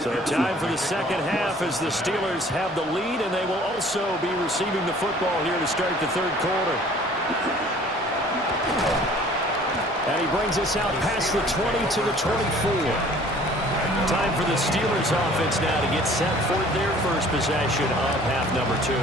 So time for the second half as the Steelers have the lead, and they will also be receiving the football here to start the third quarter. And he brings us out past the 20 to the 24. Time for the Steelers offense now to get set for their first possession of half number 2.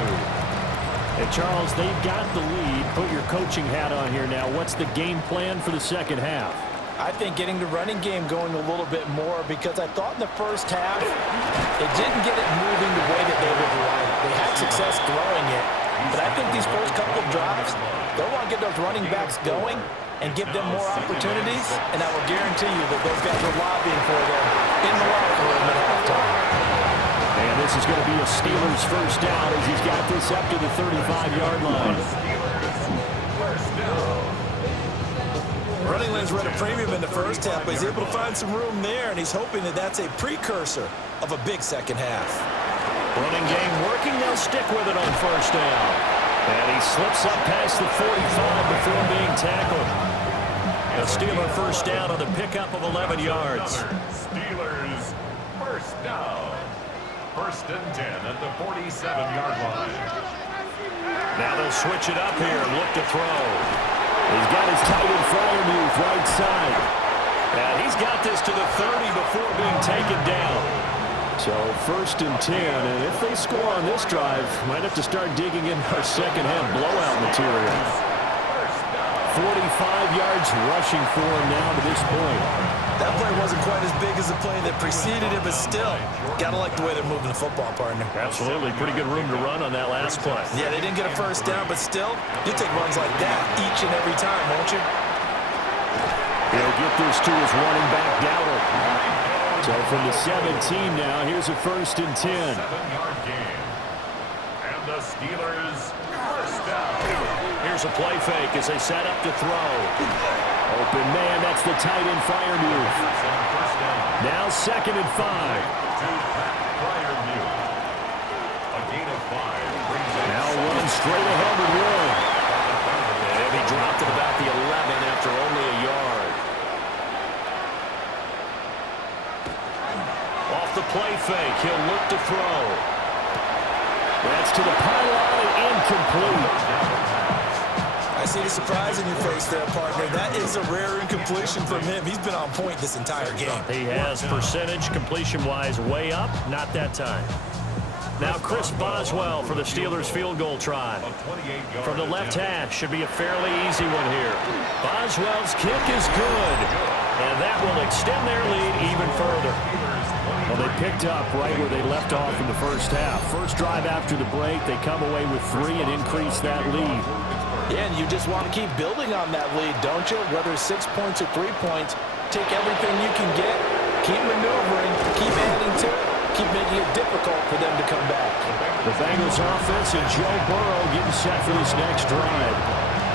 Hey, Charles, they've got the lead. Put your coaching hat on here now. What's the game plan for the second half? I think getting the running game going a little bit more, because I thought in the first half it didn't get it moving the way that they would like. They had success throwing it, but I think these first couple of drives, they'll want to get those running backs going and give them more opportunities, and I will guarantee you that those guys are lobbying for them in the locker room at halftime. And this is going to be a Steelers first down as he's got this up to the 35-yard line. Running lanes were at a premium in the first half, but he's able to find some room there, and he's hoping that that's a precursor of a big second half. Running game working. They'll stick with it on first down. And he slips up past the 45 before being tackled. A Steeler first down on the pickup of 11 yards. Steelers first down. First and 10 at the 47-yard line. Now they'll switch it up here and look to throw. He's got his tight end Freiermuth right side. And he's got this to the 30 before being taken down. So first and 10, and if they score on this drive, might have to start digging in our second half blowout material. 45 yards rushing for him now to this point. That play wasn't quite as big as the play that preceded it, but still, gotta like the way they're moving the football, partner. Absolutely, pretty good room to run on that last play. Yeah, they didn't get a first down, but still, you take runs like that each and every time, won't you? He'll get this to his running back, Dowdle. So from the 17 now, here's a first and 10. 7-yard game. And the Steelers first down. Here's a play fake as they set up to throw. Open man, that's the tight end Freiermuth. Now second and 5. A gain of 5. Now run straight ahead with one. And he dropped at about the 11 after only a yard. Off the play fake, he'll look to throw. That's to the pylon and incomplete. I see the surprise in your face there, partner. That is a rare incompletion from him. He's been on point this entire game. He has percentage completion-wise way up, not that time. Now Chris Boswell for the Steelers field goal try. From the left hash, should be a fairly easy one here. Boswell's kick is good, and that will extend their lead even further. Well, they picked up right where they left off in the first half. First drive after the break, they come away with 3 and increase that lead. Yeah, and you just want to keep building on that lead, don't you? Whether it's 6 points or 3 points, take everything you can get, keep maneuvering, keep adding to it, keep making it difficult for them to come back. The Bengals offense and Joe Burrow getting set for this next drive.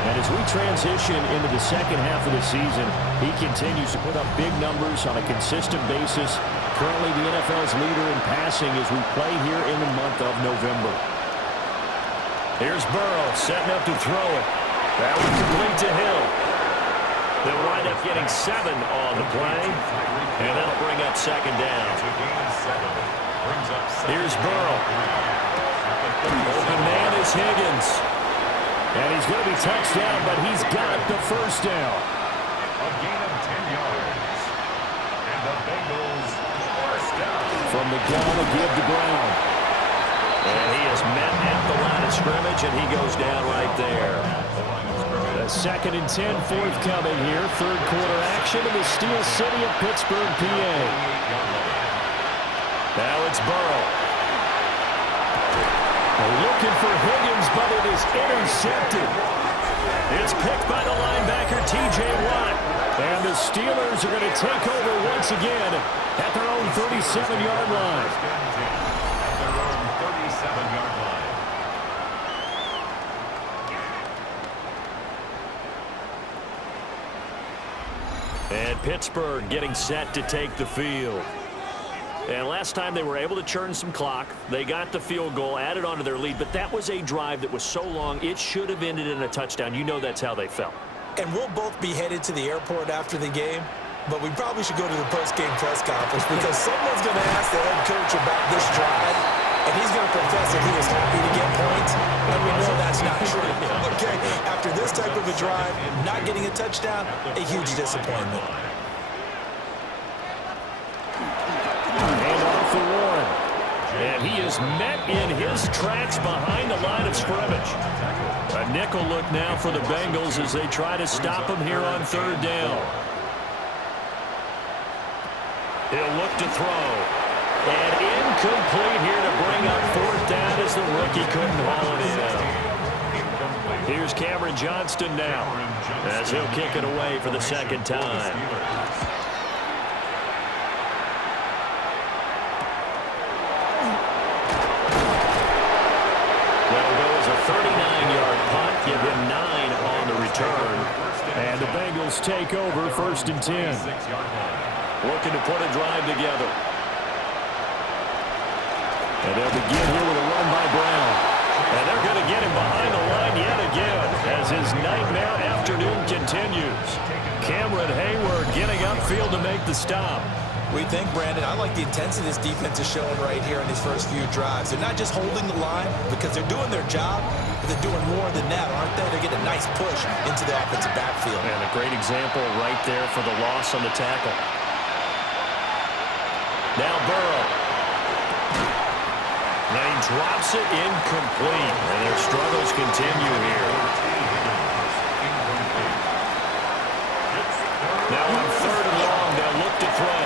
And as we transition into the second half of the season, he continues to put up big numbers on a consistent basis. Currently the NFL's leader in passing as we play here in the month of November. Here's Burrow setting up to throw it. That one complete to Hill. They'll wind up getting 7 on the play, and that'll bring up second down. Here's Burrow. Open man is Higgins. And he's going to be touched down, but he's got the first down. A gain of 10 yards. And the Bengals first down. From the gun to give to Brown. And he is met at the line of scrimmage, and he goes down right there. The second and 10 forthcoming here. Third quarter action in the Steel City of Pittsburgh, PA. Now it's Burrow. Looking for Higgins, but it is intercepted. It's picked by the linebacker, T.J. Watt. And the Steelers are going to take over once again at their own 37-yard line. At their own 37-yard line. And Pittsburgh getting set to take the field. And last time they were able to churn some clock. They got the field goal, added on to their lead, but that was a drive that was so long, it should have ended in a touchdown. You know that's how they felt. And we'll both be headed to the airport after the game. but we probably should go to the post-game press conference because someone's going to ask the head coach about this drive, and he's going to profess that he was happy to get points, and we know that's not true. Okay, after this type of a drive, not getting a touchdown, a huge disappointment. And off for Warren. And he is met in his tracks behind the line of scrimmage. A nickel look now for the Bengals as they try to stop him here on third down. He'll look to throw. And incomplete here to bring up fourth down as the rookie couldn't haul it in. Here's Cameron Johnston now as he'll kick it away for the second time. That'll go as a 39-yard punt, give him 9 on the return. And the Bengals take over first and 10. Looking to put a drive together. And they'll begin here with a run by Brown. And they're going to get him behind the line yet again as his nightmare afternoon continues. Cameron Hayward getting upfield to make the stop. We think, Brandon, I like the intensity this defense is showing right here in these first few drives. They're not just holding the line because they're doing their job, but they're doing more than that, aren't they? They're getting a nice push into the offensive backfield. And a great example right there for the loss on the tackle. Now Burrow. And he drops it incomplete. And their struggles continue here. Now on third and long, they'll look to throw.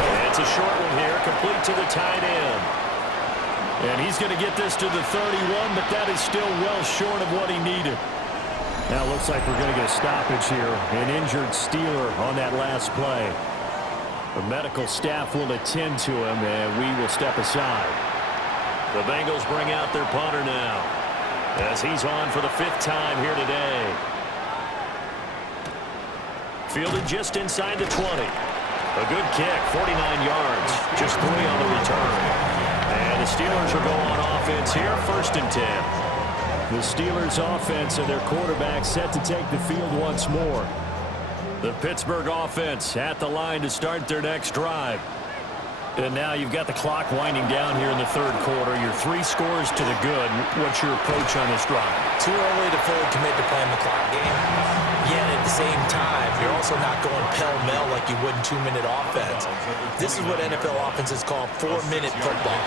And it's a short one here, complete to the tight end. And he's going to get this to the 31, but that is still well short of what he needed. Now it looks like we're going to get a stoppage here. An injured Steeler on that last play. The medical staff will attend to him, and we will step aside. The Bengals bring out their punter now as he's on for the 5th time here today. Fielded just inside the 20. A good kick, 49 yards, just 3 on the return. And the Steelers will go on offense here, first and 10. The Steelers offense and their quarterback set to take the field once more. The Pittsburgh offense at the line to start their next drive. And now you've got the clock winding down here in the third quarter. You're 3 scores to the good. What's your approach on this drive? Too early to fully commit to playing the clock game. Yet at the same time, you're also not going pell-mell like you would in 2-minute offense. This is what NFL offenses call 4-minute football.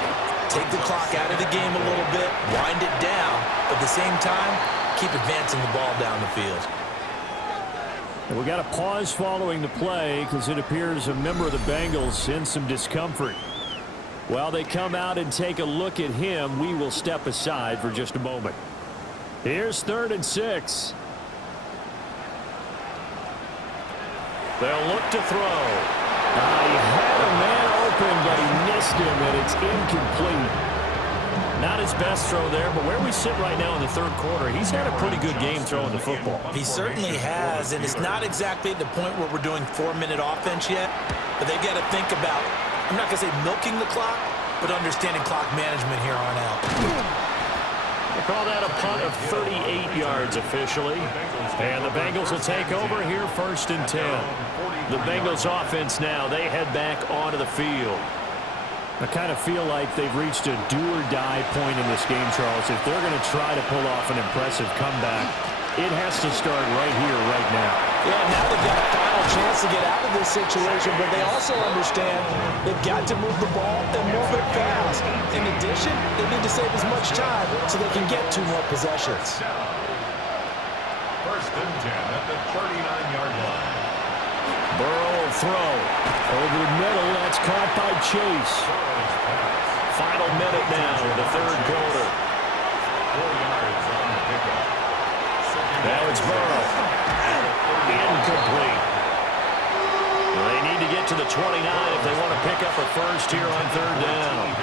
Take the clock out of the game a little bit, wind it down, but at the same time, keep advancing the ball down the field. And we got a pause following the play because it appears a member of the Bengals in some discomfort. While they come out and take a look at him, we will step aside for just a moment. Here's 3rd and 6. They'll look to throw. He had a man open, but he missed him, and it's incomplete. Not his best throw there, but where we sit right now in the third quarter, he's had a pretty good game throwing the football. He certainly has, and it's not exactly at the point where we're doing 4-minute offense yet, but they've got to think about, I'm not going to say milking the clock, but understanding clock management here on out. They call that a punt of 38 yards officially. And the Bengals will take over here first and 10. The Bengals offense now, they head back onto the field. I kind of feel like they've reached a do-or-die point in this game, Charles. If they're going to try to pull off an impressive comeback, it has to start right here, right now. Yeah, now they've got a final chance to get out of this situation, but they also understand they've got to move the ball and move it fast. In addition, they need to save as much time so they can get 2 more possessions. First and 10 at the 39-yard line. Burrow will throw. Over the middle, that's caught by Chase. Final minute now in the third quarter. 4 yards on the pickup. Now it's Burrow. Incomplete. They need to get to the 29 if they want to pick up a first here on third down.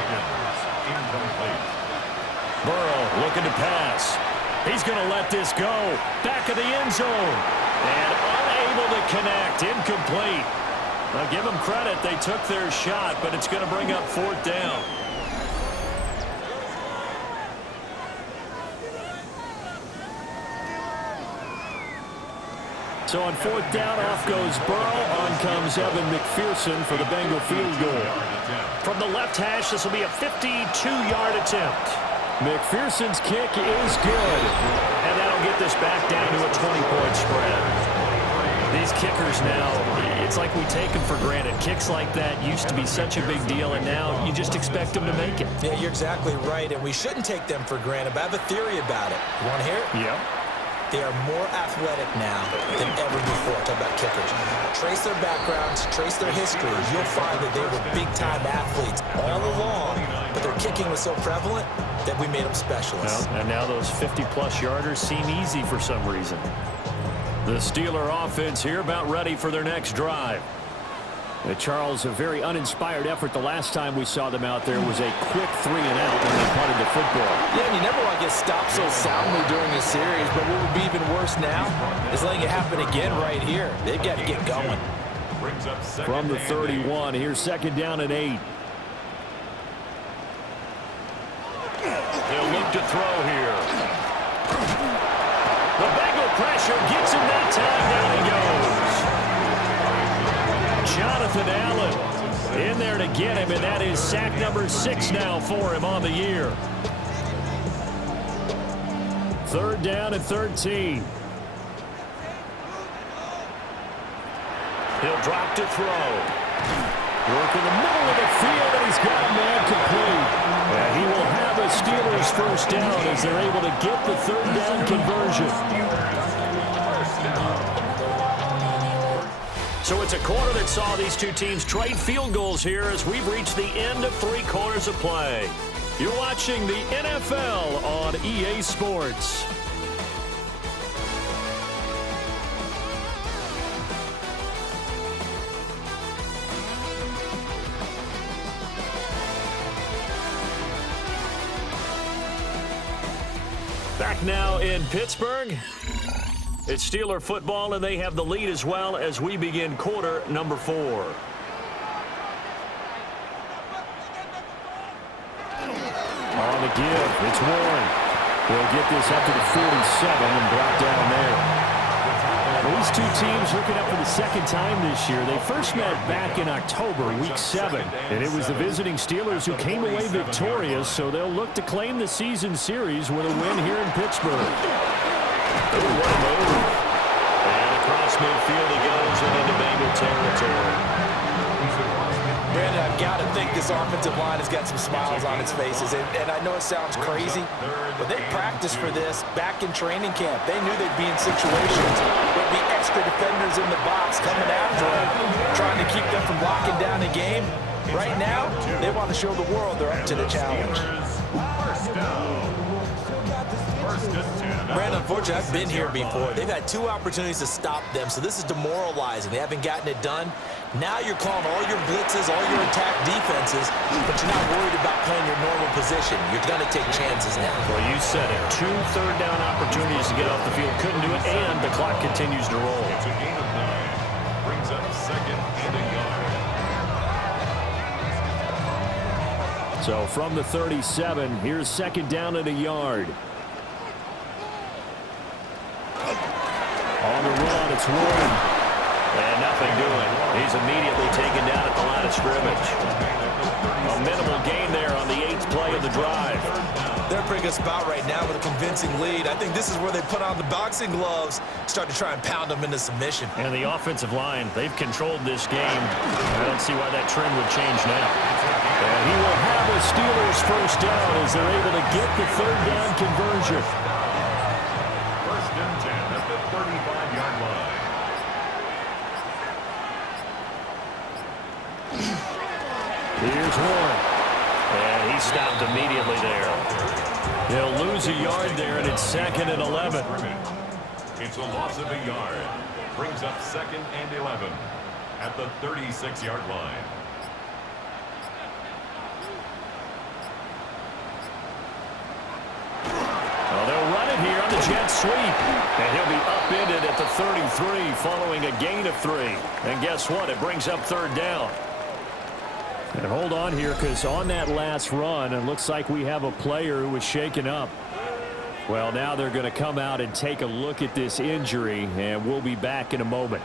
Burrow looking to pass. He's going to let this go. Back of the end zone. And unable to connect. Incomplete. Now give them credit. They took their shot, but it's going to bring up fourth down. So on fourth down, off goes Burrow. On comes Evan McPherson for the Bengal field goal. From the left hash, this will be a 52-yard attempt. McPherson's kick is good. And that'll get this back down to a 20-point spread. These kickers now, it's like we take them for granted. Kicks like that used to be such a big deal, and now you just expect them to make it. Yeah, you're exactly right, and we shouldn't take them for granted, but I have a theory about it. You want to hear it? Yeah. They are more athletic now than ever before. Talk about kickers. Trace their backgrounds, trace their history. You'll find that they were big-time athletes all along, but their kicking was so prevalent that we made them specialists. Well, and now those 50-plus yarders seem easy for some reason. The Steeler offense here about ready for their next drive. Charles, a very uninspired effort the last time we saw them out there was a quick 3-and-out when they punted the football. Yeah, and you never want to get stopped so soundly during a series, but what would be even worse now is letting it happen again right here. They've got to get going. From the 31, here's second down and 8. They'll look to throw here. The Bengal pressure gets him that time. Down he goes. Jonathan Allen in there to get him, and that is sack number 6 now for him on the year. Third down and 13. He'll drop to throw. Work in the middle of the field, and he's got a man complete. And he will have a Steelers first down as they're able to get the third down conversion. So it's a quarter that saw these two teams trade field goals here as we've reached the end of 3 quarters of play. You're watching the NFL on EA Sports. Back now in Pittsburgh. It's Steeler football, and they have the lead as well as we begin quarter number 4. On the give, it's Warren. He'll get this up to the 47 and brought down there. These two teams looking up for the second time this year. They first met back in October, week 7. And it was the visiting Steelers who came away victorious, so they'll look to claim the season series with a win here in Pittsburgh. What a move. And across midfield he goes and into Bengal territory. Brandon, I've got to think this offensive line has got some smiles on its faces. And I know it sounds crazy, but they practiced for this back in training camp. They knew they'd be in situations. There'd be extra defenders in the box coming after them, trying to keep them from locking down the game. Right now, they want to show the world they're up to the challenge. Brandon, unfortunately, I've been here before. They've had 2 opportunities to stop them, so this is demoralizing. They haven't gotten it done. Now you're calling all your blitzes, all your attack defenses, but you're not worried about playing your normal position. You're going to take chances now. Well, you said it. 2 third-down opportunities to get off the field. Couldn't do it, and the clock continues to roll. It's a gain of 9. Brings up second and a yard. So from the 37, here's second down and a yard. On the run, it's Warren. And nothing doing. He's immediately taken down at the line of scrimmage. A minimal gain there on the 8th play of the drive. They're in a pretty good spot right now with a convincing lead. I think this is where they put on the boxing gloves, start to try and pound them into submission. And the offensive line, they've controlled this game. I don't see why that trend would change now. And he will have a Steelers first down as they're able to get the third down conversion. First and 10 at the 35-yard line. Here's Warren. And he stopped immediately there. He'll lose a yard there, and it's second and 11. It's a loss of a yard. Brings up second and 11 at the 36-yard line. Well, they'll run it here on the jet sweep. And he'll be upended at the 33 following a gain of 3. And guess what? It brings up third down. And hold on here, because on that last run, it looks like we have a player who was shaken up. Well, now they're going to come out and take a look at this injury, and we'll be back in a moment.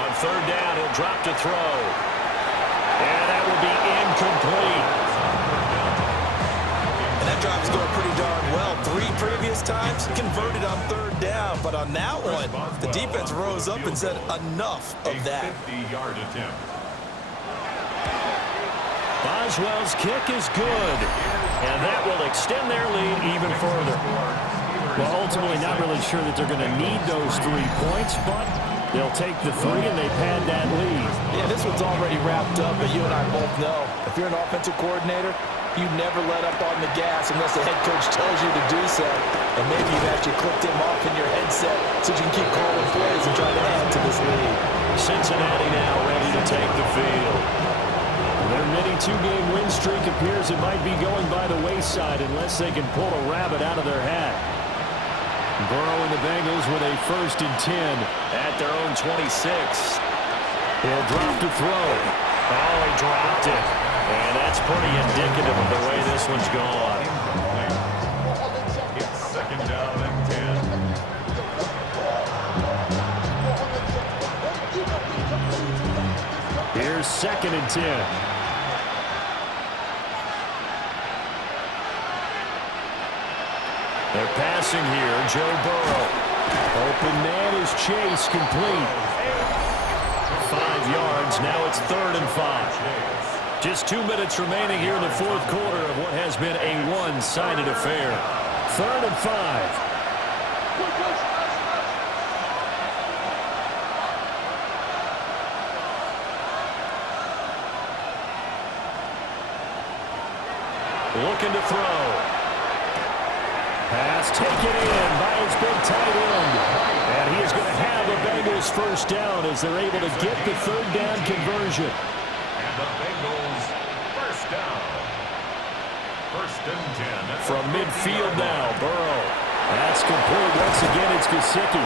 On third down, he'll drop to throw. And that will be incomplete. And that drive's going pretty darn well. 3 previous times converted on third down. But on that one, the defense rose up and said enough of that. 50-yard attempt. Boswell's kick is good, and that will extend their lead even further. Well, ultimately, not really sure that they're going to need those 3 points, but they'll take the 3 and they pad that lead. Yeah, this one's already wrapped up, but you and I both know if you're an offensive coordinator, you never let up on the gas unless the head coach tells you to do so. And maybe you've actually clicked him off in your headset so you can keep calling plays and try to add to this lead. Cincinnati now ready to take the field. Their mini 2-game win streak appears it might be going by the wayside unless they can pull a rabbit out of their hat. Burrow and the Bengals with a 1st and 10 at their own 26. He'll drop to throw. Oh, he dropped it. And that's pretty indicative of the way this one's gone. It's 2nd down and 10. Here's 2nd and 10. They're passing here. Joe Burrow. Open man is Chase, complete. 5 yards. Now it's 3rd and 5. Just 2 minutes remaining here in the 4th quarter of what has been a one-sided affair. 3rd and 5. Looking to throw. Pass taken in by his big tight end. And he is going to have the Bengals 1st down as they're able to get the 3rd down conversion. And the Bengals 1st down. 1st and 10. From midfield now, Burrow. That's complete. Once again, it's Gesicki.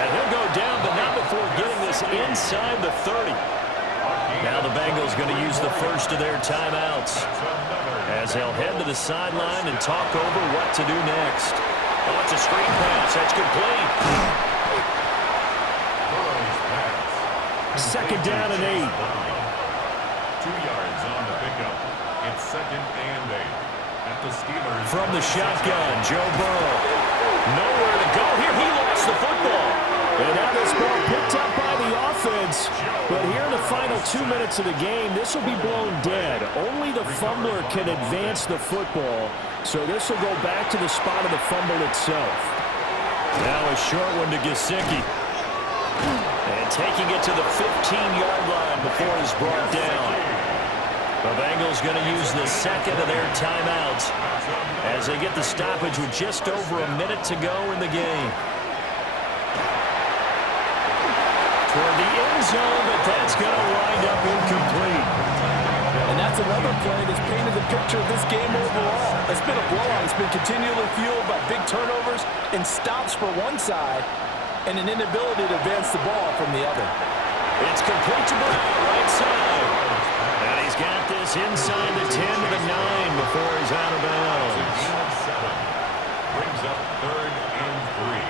And he'll go down, but not before getting this inside the 30. Now the Bengals going to use the first of their timeouts as they'll head to the sideline and talk over what to do next. Oh, it's a screen pass. That's complete. 2nd down and 8. 2 yards on the pickup. It's 2nd and 8. At the Steelers. From the shotgun, Joe Burrow. Nowhere to go here. He lost the football. And now this ball picked up by the offense. But here in the final 2 minutes of the game, this will be blown dead. Only the fumbler can advance the football. So this will go back to the spot of the fumble itself. Now a short one to Gesicki. And taking it to the 15-yard line before he's brought down. The Bengals going to use the 2nd of their timeouts as they get the stoppage with just over a minute to go in the game. Toward the end zone, but that's going to wind up incomplete. And that's another play that's painted the picture of this game overall. It's been a blowout. It's been continually fueled by big turnovers and stops for one side and an inability to advance the ball from the other. It's complete to Brown, right side. And he's got this inside the 10 to the 9 before he's out of bounds. 7 brings up 3rd and 3.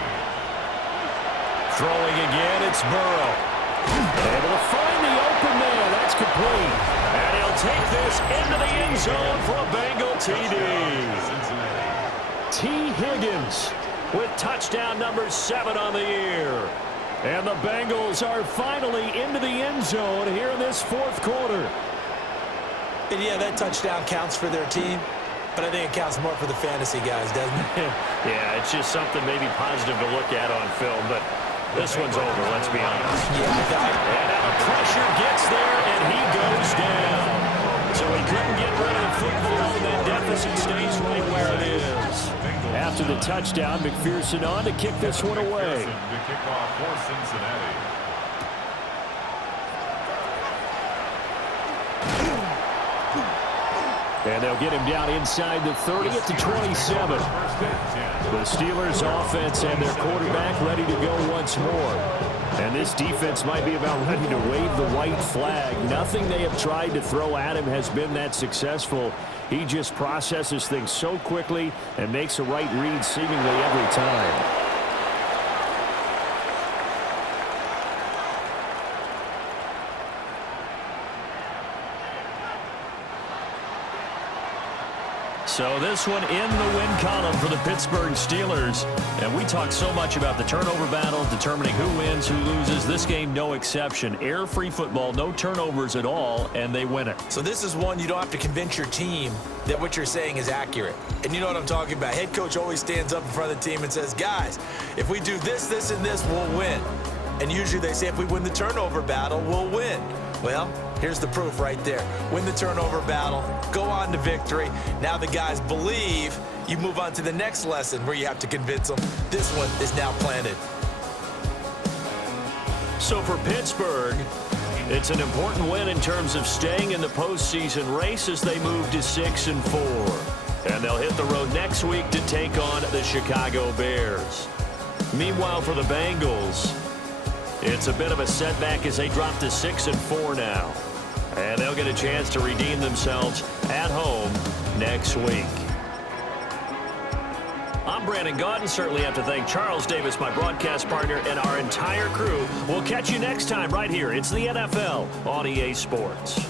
Throwing again, it's Burrow. Able to find the open man. That's complete. And he'll take this into the end zone for a Bengal TD. T. Higgins with touchdown number 7 on the year. And the Bengals are finally into the end zone here in this 4th quarter. And yeah, that touchdown counts for their team, but I think it counts more for the fantasy guys, doesn't it? Yeah, it's just something maybe positive to look at on film, but this one's over, let's be honest. Yeah, and now the pressure gets there, and he goes down. So he couldn't get rid of the football, and that deficit stays right where it is. After the touchdown, McPherson on to kick this one away. To kick off for Cincinnati. And they'll get him down inside the 30 at the 27. The Steelers offense and their quarterback ready to go once more. And this defense might be about ready to wave the white flag. Nothing they have tried to throw at him has been that successful. He just processes things so quickly and makes a right read seemingly every time. So this one in the win column for the Pittsburgh Steelers. And we talk so much about the turnover battle, determining who wins, who loses. This game, no exception. Air-free football, no turnovers at all, and they win it. So this is one you don't have to convince your team that what you're saying is accurate. And you know what I'm talking about. Head coach always stands up in front of the team and says, guys, if we do this, this, and this, we'll win. And usually they say if we win the turnover battle, we'll win. Well, here's the proof right there. Win the turnover battle, go on to victory. Now the guys believe. You move on to the next lesson where you have to convince them. This one is now planted. So for Pittsburgh, it's an important win in terms of staying in the postseason race as they move to 6-4. And they'll hit the road next week to take on the Chicago Bears. Meanwhile, for the Bengals, it's a bit of a setback as they drop to 6-4 now. And they'll get a chance to redeem themselves at home next week. I'm Brandon Gaudin. Certainly have to thank Charles Davis, my broadcast partner, and our entire crew. We'll catch you next time right here. It's the NFL on EA Sports.